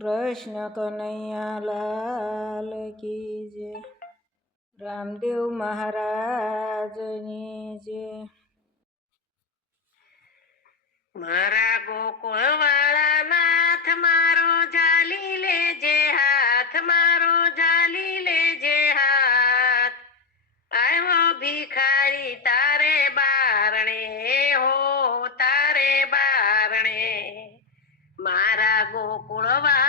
કૃષ્ણ કનૈયા લાલ કી જય. રામદેવ મહારાજની જય. મારા ગોકુળ વાળા નાથ મારો જાલી લેજે, હાથ મારો જાલી લેજે, હાથ. આવ્યો ભિખારી તારે બારણે હો, તારે બારણે. મારા ગોકુળ વાળા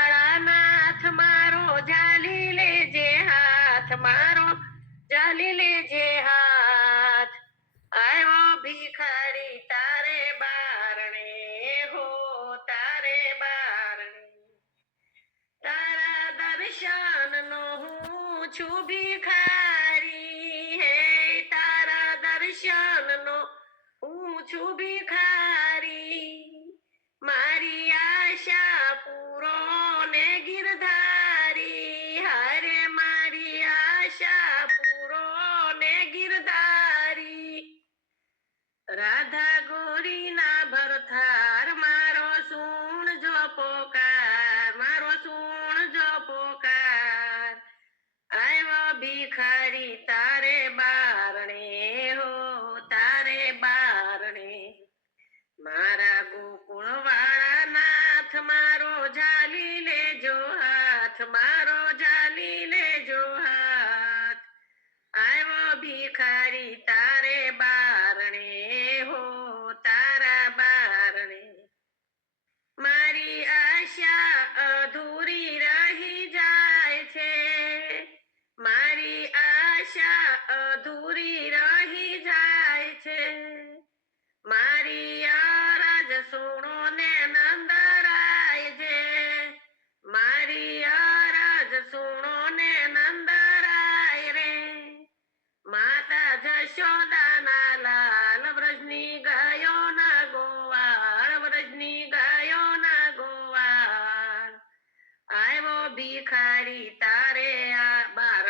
જાલી લેજે હાથ. આવ્યો ભિખારી, તારે બારણે? હો, તારે બારણે? તારા દર્શન નો હું છું ભિખારી. હે, તારા દર્શન નો હું છું ભિખારી. મારી આશા પૂરો આવ્યો તારે બારણે હો, તારે બારણે. મારા ગોકુળ વાળા નાથ મારો જાલી લેજો હાથ, મારો જાલી લેજો હાથ. આવ્યો ભિખારી તારે માતા જશોદાના લાલ વ્રજની ગયો ના ગોવાળ વ્રજની ગયો ના ગોવાળ આવ્યો ભિખારી તારે આ બારણે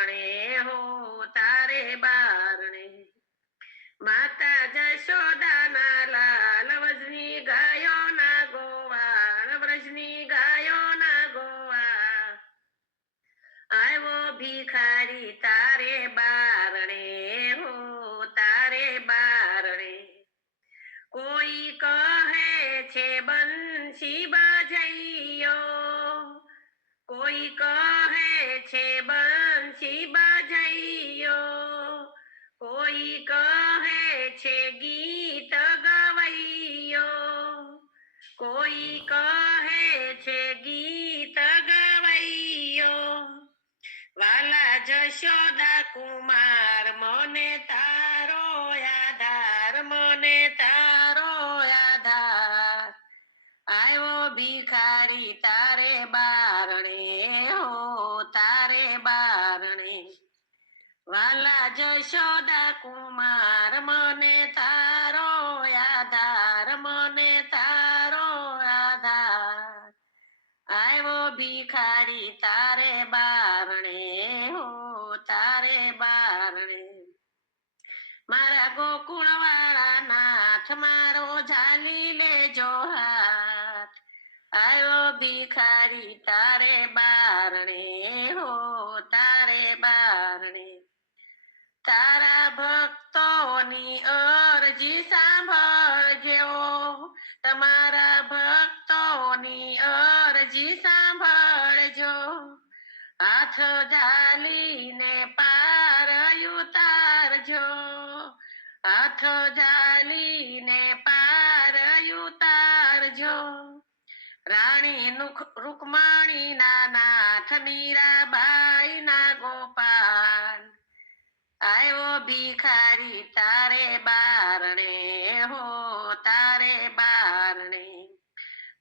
છે બંશી બજૈયો. કોઈ કહે છે ગીત ગવૈયો. કોઈ કહે છે ગીત ગવૈયો. વાલા જશોદા કુમાર, મને તારો ભિખારી તારે બારણે હો, તારે બારણે. વાલા જશોદા કુમાર, મને તારો આધાર, મને તારો આધાર. આવ્યો ભિખારી તારે બારણે હો, તારે બારણે. મારા ગોકુળ ભિખારી તારે બારણે હો, તારે બારણે. તારા ભક્તોની અરજી સાંભળજો. તમારા ભક્તોની અરજી સાંભળજો. હાથ ઝાલીને પાર ઉતારજો. હાથ ઝાલીને પાર ઉતારજો. રાણી નુખ- રૂકમણીના નાથ મીરાબાઈ ના ગોપાલ. આવ્યો ભિખારી તારે બારણે હો, તારે બારણે.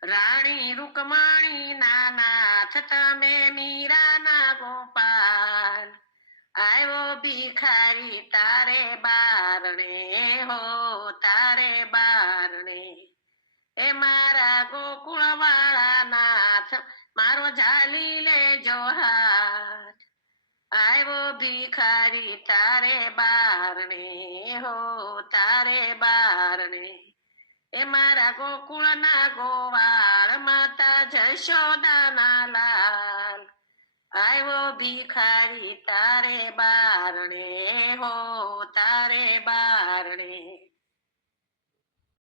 રાણી રૂકમાણી ના નાથ તમે મીરા ના ગોપાલ. આવ્યો ભિખારી તારે બારણે હો, તારે બારણે. એ મારા ગોકુળ વાળા નાથ મારો ઝાલી લે જોહાર. આવ્યો ભિખારી, તારે બારણે હો, તારે બારણે એ મારા ગોકુળના ગોવાળ, માતા જશોદાના લાલ. આવ્યો ભિખારી, તારે બારણે હો, તારે બારણે